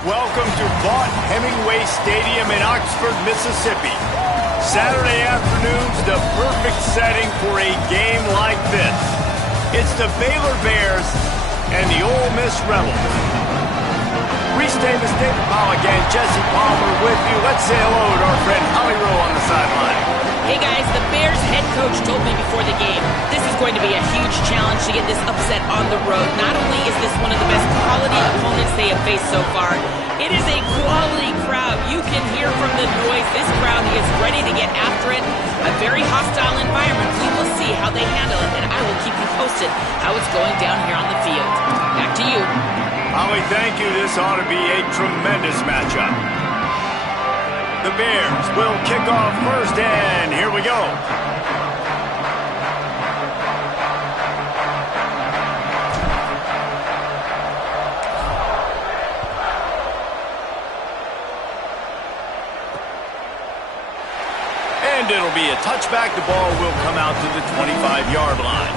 Welcome to Vaught-Hemingway Stadium in Oxford, Mississippi. Saturday afternoon's the perfect setting for a game like this. It's the Baylor Bears and the Ole Miss Rebels. Reese Davis, David Pollock, and Jesse Palmer with you. Let's say hello to our friend Holly Rowe on the sideline. Hey guys, the Bears head coach told me before the game, this is going to be a huge challenge to get this upset on the road. Not only is this one of the best quality opponents they have faced so far, it is a quality crowd. You can hear from the noise. This crowd is ready to get after it. A very hostile environment. We will see how they handle it, and I will keep you posted how it's going down here on the field. Back to you. Holly, thank you. This ought to be a tremendous matchup. The Bears will kick off first, and here we go. And it'll be a touchback. The ball will come out to the 25-yard line.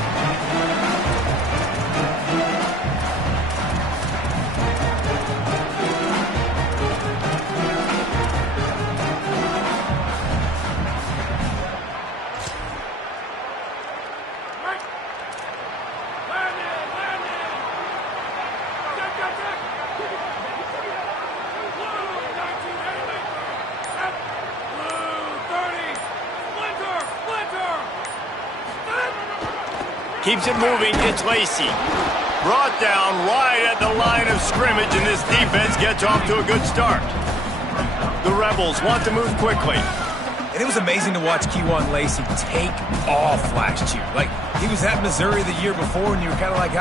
Keeps it moving, it's Lacey. Brought down right at the line of scrimmage, and this defense gets off to a good start. The Rebels want to move quickly. And it was amazing to watch Kejuan Lacey take off last year. Like, he was at Missouri the year before, and you were kind of like,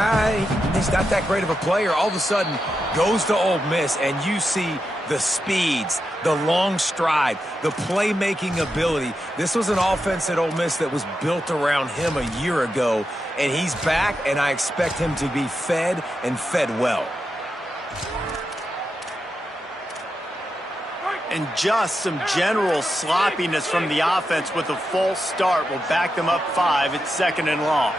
he's not that great of a player. All of a sudden, goes to Ole Miss, and you see the speeds, the long stride, the playmaking ability. This was an offense at Ole Miss that was built around him a year ago, and he's back, and I expect him to be fed and fed well. And just some general sloppiness from the offense with a false start will back them up 5. It's 2nd and long.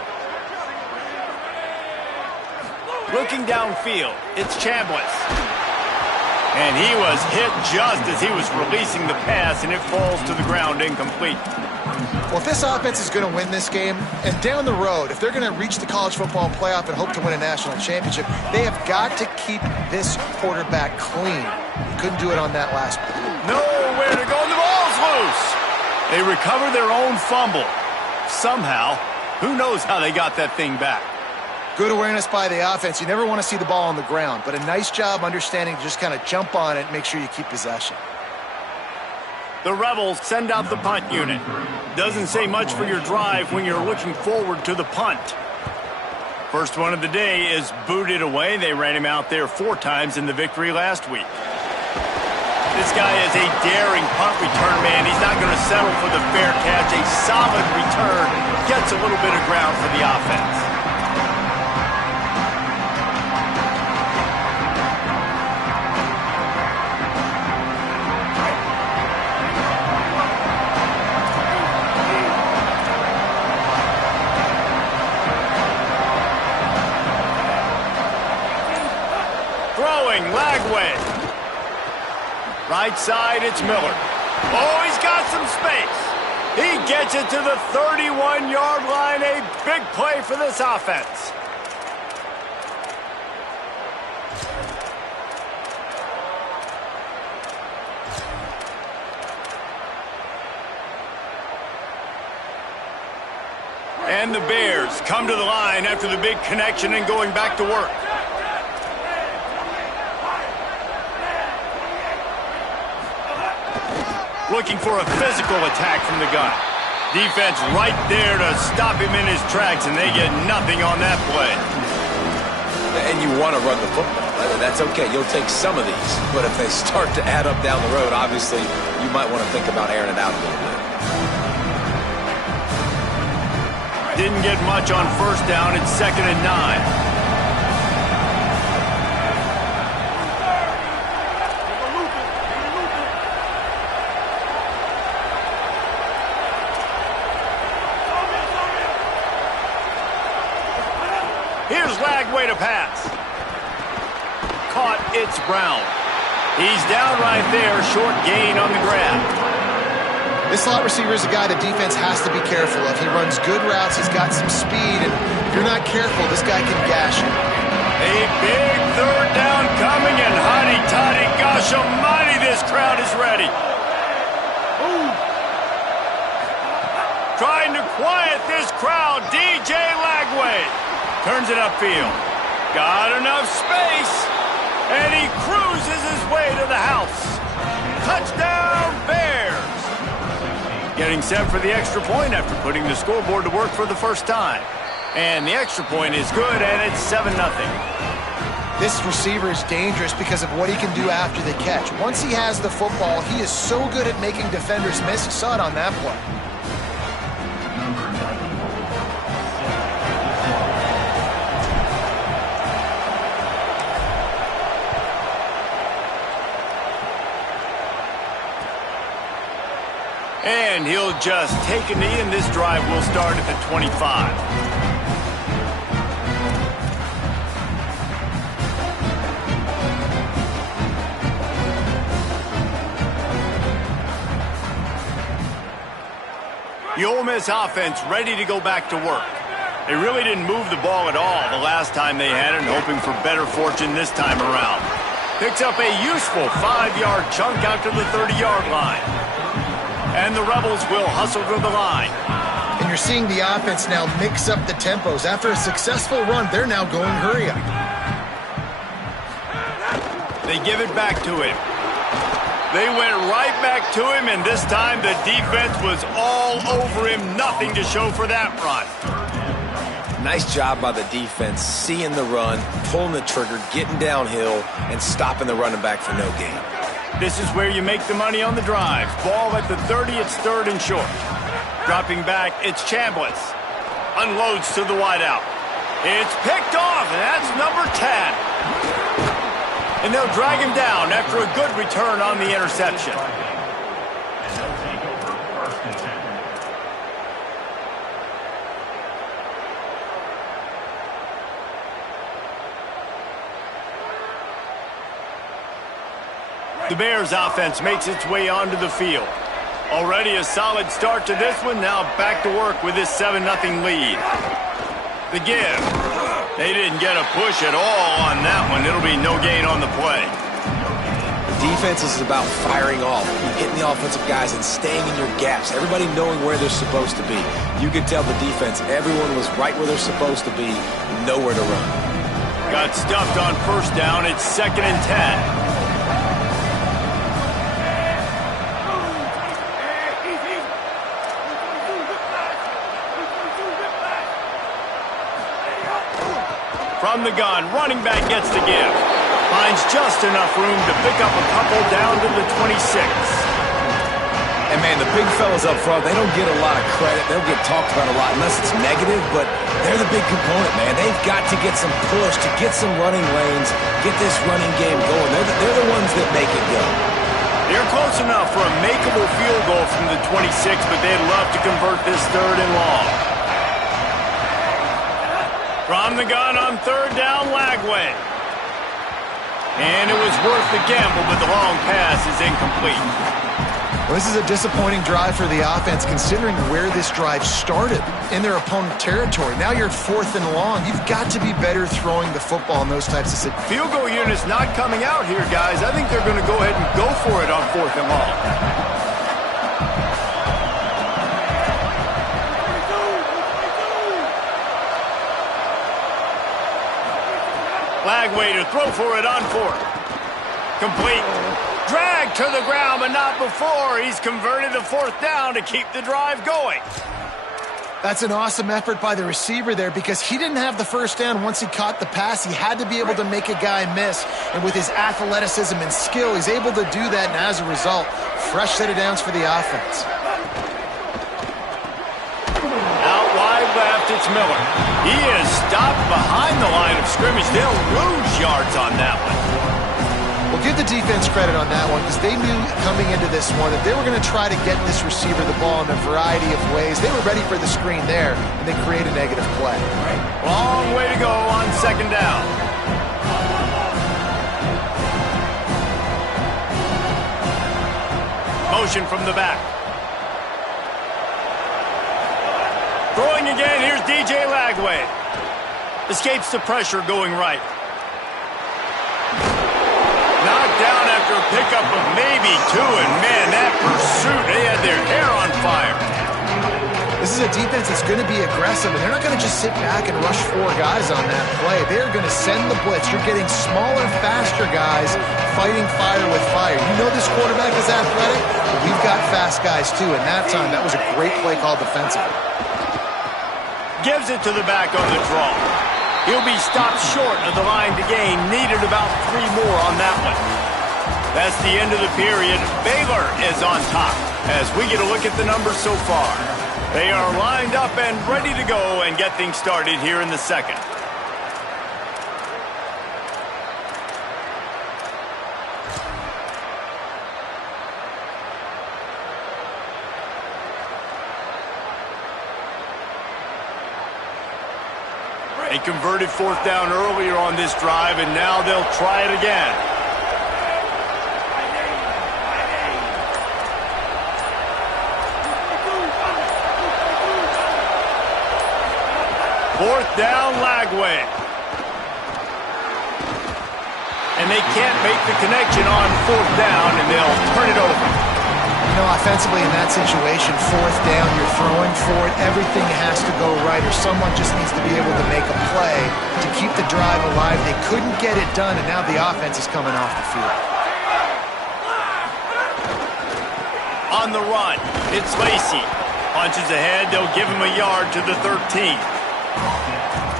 Looking downfield, it's Chambliss. And he was hit just as he was releasing the pass, and it falls to the ground incomplete. Well, if this offense is going to win this game, and down the road, if they're going to reach the college football playoff and hope to win a national championship, they have got to keep this quarterback clean. He couldn't do it on that last one. Nowhere to go, and the ball's loose. They recover their own fumble. Somehow, who knows how they got that thing back. Good awareness by the offense. You never want to see the ball on the ground, but a nice job understanding to just kind of jump on it and make sure you keep possession. The Rebels send out the punt unit. Doesn't say much for your drive when you're looking forward to the punt. First one of the day is booted away. They ran him out there 4 times in the victory last week. This guy is a daring punt return man. He's not going to settle for the fair catch. A solid return gets a little bit of ground for the offense. Lagway. Right side, it's Miller. Oh, he's got some space. He gets it to the 31-yard line. A big play for this offense. And the Bears come to the line after the big connection and going back to work. Looking for a physical attack from the gun. Defense right there to stop him in his tracks, and they get nothing on that play. And you want to run the football. That's okay. You'll take some of these. But if they start to add up down the road, obviously, you might want to think about airing it out a little bit. Didn't get much on first down. It's 2nd and 9. Here's Lagway to pass. Caught, it's Brown. He's down right there, short gain on the grab. This slot receiver is a guy the defense has to be careful of. He runs good routes, he's got some speed, and if you're not careful, this guy can gash you. A big third down coming, and hotty-toddy, gosh almighty, this crowd is ready. Trying to quiet this crowd, DJ Lagway. Turns it upfield. Got enough space, and he cruises his way to the house. Touchdown, Bears. Getting set for the extra point after putting the scoreboard to work for the first time. And the extra point is good, and it's 7-0. This receiver is dangerous because of what he can do after the catch. Once he has the football, he is so good at making defenders miss. You saw it on that play. And he'll just take a knee, and this drive will start at the 25. The Ole Miss offense ready to go back to work. They really didn't move the ball at all the last time they had it, hoping for better fortune this time around. Picks up a useful 5-yard chunk out to the 30-yard line. And the Rebels will hustle to the line. And you're seeing the offense now mix up the tempos. After a successful run, they're now going hurry up. They give it back to him. They went right back to him, and this time the defense was all over him. Nothing to show for that run. Nice job by the defense, seeing the run, pulling the trigger, getting downhill, and stopping the running back for no gain. This is where you make the money on the drive. Ball at the 30, it's third and short. Dropping back, it's Chambliss. Unloads to the wideout. It's picked off, and that's number 10. And they'll drag him down after a good return on the interception. The Bears offense makes its way onto the field. Already a solid start to this one. Now back to work with this 7-0 lead. The give. They didn't get a push at all on that one. It'll be no gain on the play. The defense is about firing off, hitting the offensive guys and staying in your gaps. Everybody knowing where they're supposed to be. You could tell the defense, everyone was right where they're supposed to be, nowhere to run. Got stuffed on first down. It's 2nd and 10. From the gun, running back gets the give. Finds just enough room to pick up a couple down to the 26. And, man, the big fellas up front, they don't get a lot of credit. They'll get talked about a lot unless it's negative, but they're the big component, man. They've got to get some push, to get some running lanes, get this running game going. They're the ones that make it go. They're close enough for a makeable field goal from the 26, but they'd love to convert this 3rd and long. From the gun on 3rd down, Lagway. And it was worth the gamble, but the long pass is incomplete. Well, this is a disappointing drive for the offense, considering where this drive started, in their opponent territory. Now you're 4th and long. You've got to be better throwing the football in those types of situations. Field goal unit's not coming out here, guys. I think they're going to go ahead and go for it on 4th and long. Lagway to throw for it on 4th. Complete. Drag to the ground, but not before. He's converted the 4th down to keep the drive going. That's an awesome effort by the receiver there because he didn't have the first down once he caught the pass. He had to be able to make a guy miss. And with his athleticism and skill, he's able to do that. And as a result, fresh set of downs for the offense. Out wide left, it's Miller. He is stopped behind the line of scrimmage. They'll lose yards on that one. Well, give the defense credit on that one because they knew coming into this one that they were going to try to get this receiver the ball in a variety of ways. They were ready for the screen there, and they create a negative play. Long way to go on 2nd down. motion from the back. Throwing again, here's DJ Lagway. Escapes the pressure going right. Knocked down after a pickup of maybe 2, and man, that pursuit, they had their hair on fire. This is a defense that's going to be aggressive, and they're not going to just sit back and rush 4 guys on that play. They're going to send the blitz. You're getting smaller, faster guys fighting fire with fire. You know this quarterback is athletic, but we've got fast guys too, and that time, that was a great play call defensively. Gives it to the back on the draw. He'll be stopped short of the line to gain. Needed about 3 more on that one. That's the end of the period. Baylor is on top as we get a look at the numbers so far. They are lined up and ready to go and get things started here in the second. They converted 4th down earlier on this drive, and now they'll try it again. Fourth down, Lagway. And they can't make the connection on 4th down, and they'll turn it over. You know, offensively in that situation, 4th down, you're throwing for it. Everything has to go right, or someone just needs to be able to make a play to keep the drive alive. They couldn't get it done, and now the offense is coming off the field. On the run, it's Lacey. Punches ahead, they'll give him a yard to the 13.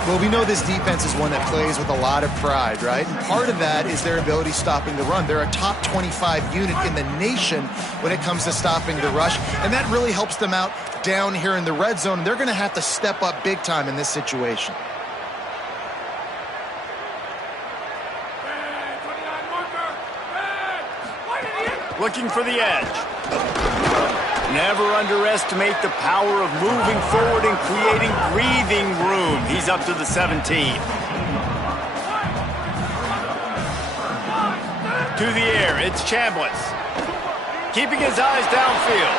Well, we know this defense is one that plays with a lot of pride, right? And part of that is their ability stopping the run. They're a top 25 unit in the nation when it comes to stopping the rush, and that really helps them out down here in the red zone. They're going to have to step up big time in this situation. Looking for the edge. Never underestimate the power of moving forward and creating breathing room. He's up to the 17. To the air, it's Chambliss. Keeping his eyes downfield.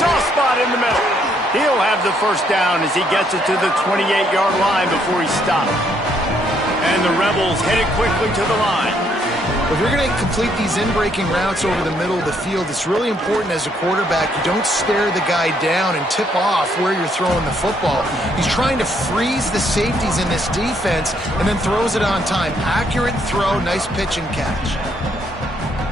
Soft spot in the middle. He'll have the first down as he gets it to the 28-yard line before he's stopped. And the Rebels headed quickly to the line. If you're going to complete these in-breaking routes over the middle of the field, it's really important as a quarterback you don't stare the guy down and tip off where you're throwing the football. He's trying to freeze the safeties in this defense and then throws it on time. Accurate throw, nice pitch and catch.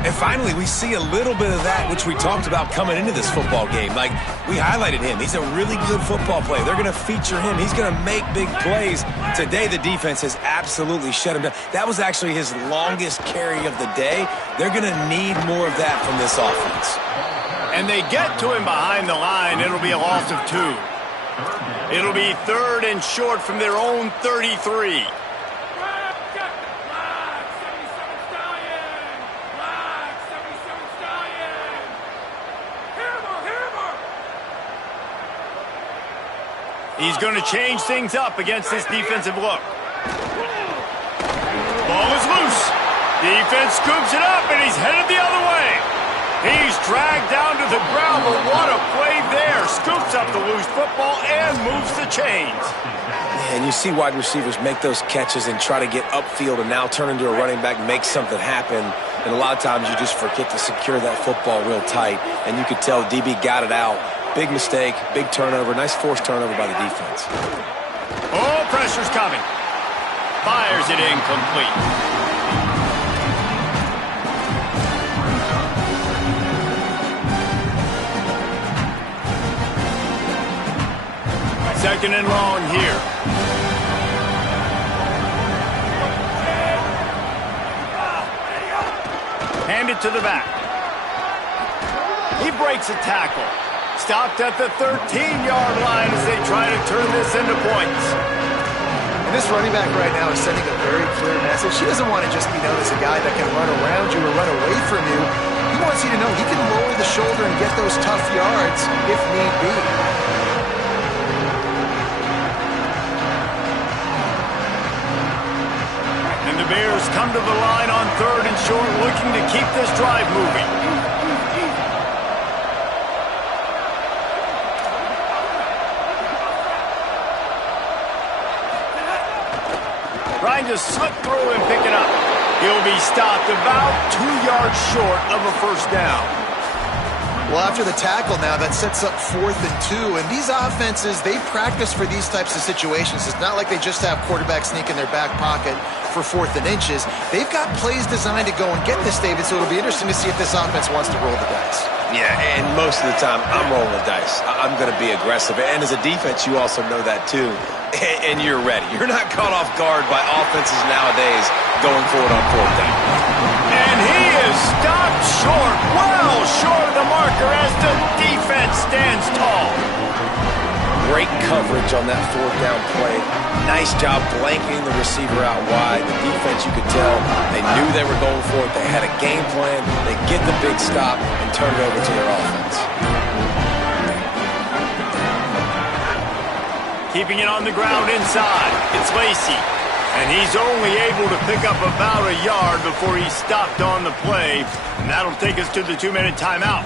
And finally, we see a little bit of that, which we talked about coming into this football game. Like, we highlighted him. He's a really good football player. They're going to feature him. He's going to make big plays. Today, the defense has absolutely shut him down. That was actually his longest carry of the day. They're going to need more of that from this offense. And they get to him behind the line. It'll be a loss of 2. It'll be 3rd and short from their own 33. He's going to change things up against this defensive look. Ball is loose. Defense scoops it up, and he's headed the other way. He's dragged down to the ground, but what a play there. Scoops up the loose football and moves the chains. And you see wide receivers make those catches and try to get upfield and now turn into a running back, make something happen. And a lot of times you just forget to secure that football real tight. And you could tell DB got it out. Big mistake, big turnover, nice forced turnover by the defense. Oh, pressure's coming. Fires it incomplete. Second and long here. Hand it to the back. He breaks a tackle. Stopped at the 13-yard line as they try to turn this into points. And this running back right now is sending a very clear message. He doesn't want to just be known as a guy that can run around you or run away from you. He wants you to know he can lower the shoulder and get those tough yards if need be. And the Bears come to the line on 3rd and short, looking to keep this drive moving. trying to slip through and pick it up. He'll be stopped about 2 yards short of a first down. Well, after the tackle now, that sets up 4th and 2. And these offenses, they practice for these types of situations. It's not like they just have quarterbacks sneak in their back pocket for 4th and inches. They've got plays designed to go and get this, David, so it'll be interesting to see if this offense wants to roll the dice. Yeah, and most of the time, I'm rolling the dice. I'm going to be aggressive. And as a defense, you also know that too. And you're ready. You're not caught off guard by offenses nowadays going for it on 4th down. And he is stopped short, well short of the marker as the defense stands tall. Great coverage on that 4th down play. Nice job blanketing the receiver out wide. The defense, you could tell, they knew they were going for it. They had a game plan. They get the big stop and turn it over to their offense. Keeping it on the ground inside. It's Lacy. And he's only able to pick up about a yard before he's stopped on the play. And that'll take us to the 2-minute timeout.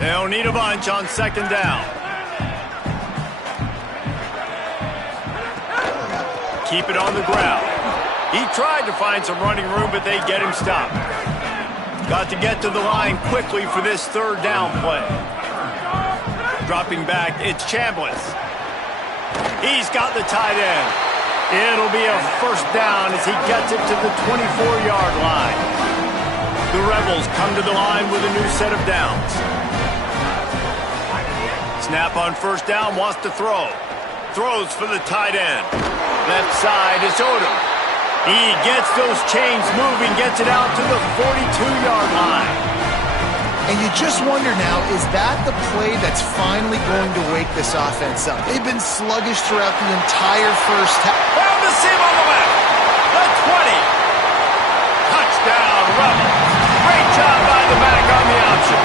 They'll need a bunch on 2nd down. Keep it on the ground. He tried to find some running room, but they get him stopped. Got to get to the line quickly for this 3rd down play. Dropping back, it's Chambliss. He's got the tight end. It'll be a first down as he gets it to the 24-yard line. The Rebels come to the line with a new set of downs. Snap on 1st down, wants to throw. Throws for the tight end. Left side is Odom. He gets those chains moving, gets it out to the 42-yard line. And you just wonder now, is that the play that's finally going to wake this offense up? They've been sluggish throughout the entire first half. Found the seam on the left. The 20. Touchdown, Rebels. Great job by the back on the option.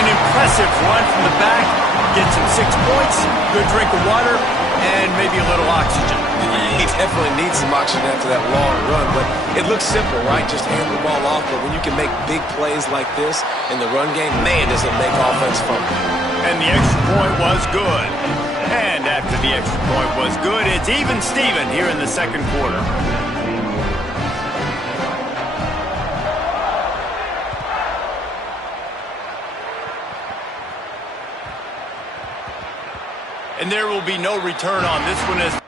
An impressive run from the back. Gets him 6 points, good drink of water, and maybe a little oxygen. He definitely needs some oxygen after that long run, but it looks simple, right? Just hand the ball off, but when you can make big plays like this in the run game, man, does it make offense fun. And the extra point was good. And after the extra point was good, it's even Steven here in the 2nd quarter. And there will be no return on this one as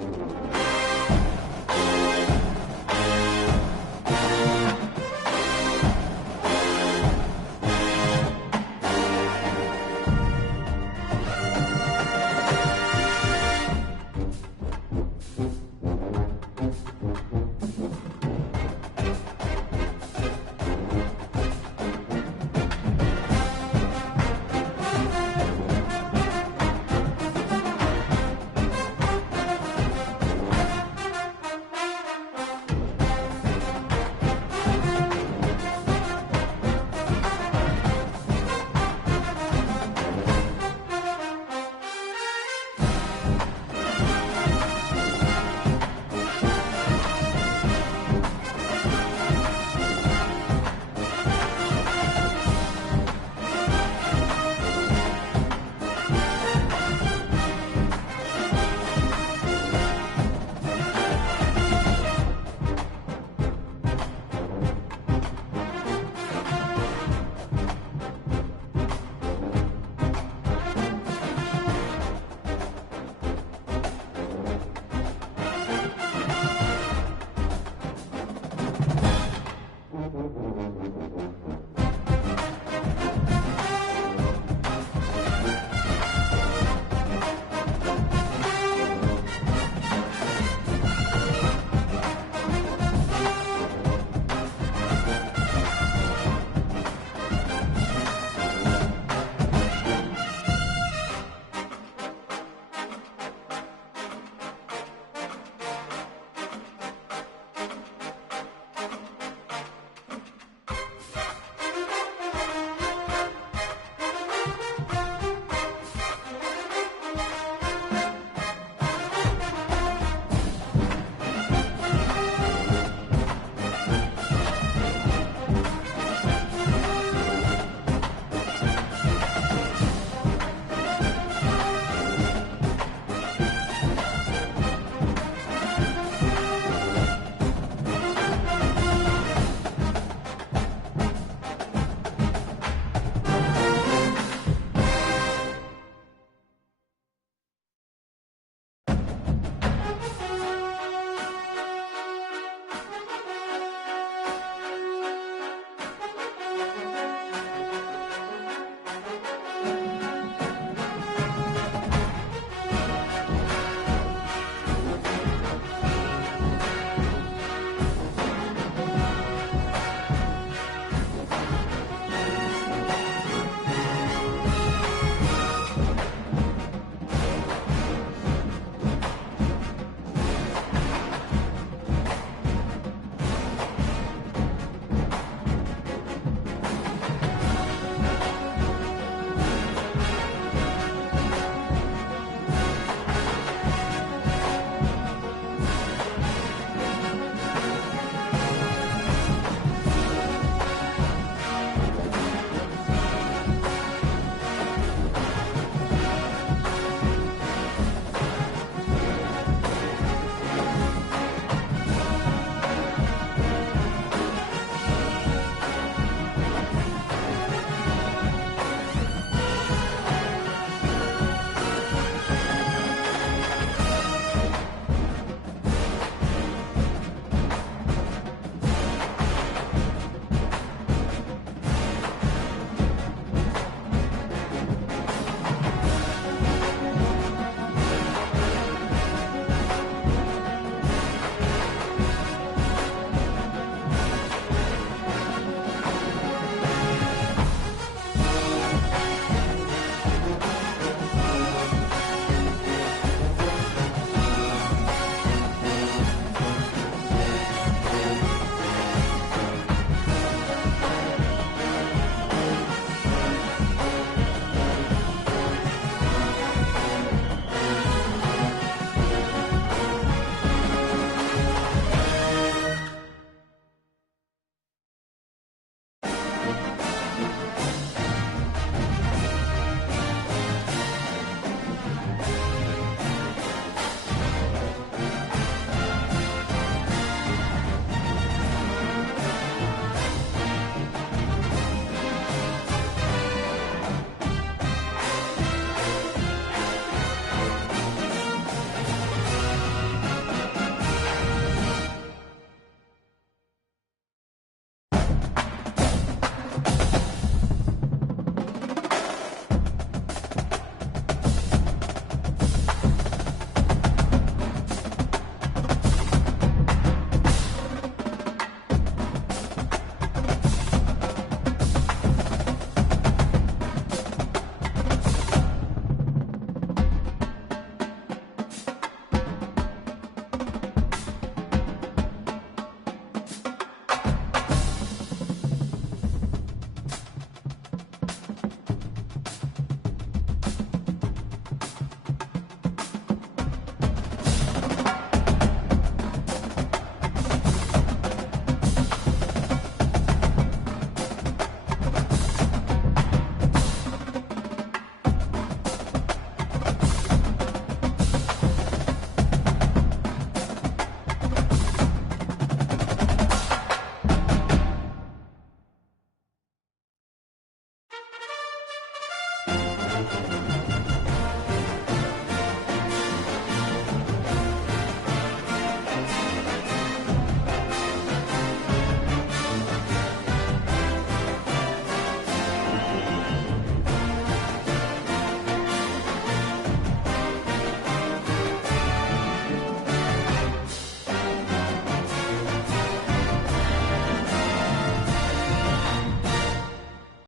it.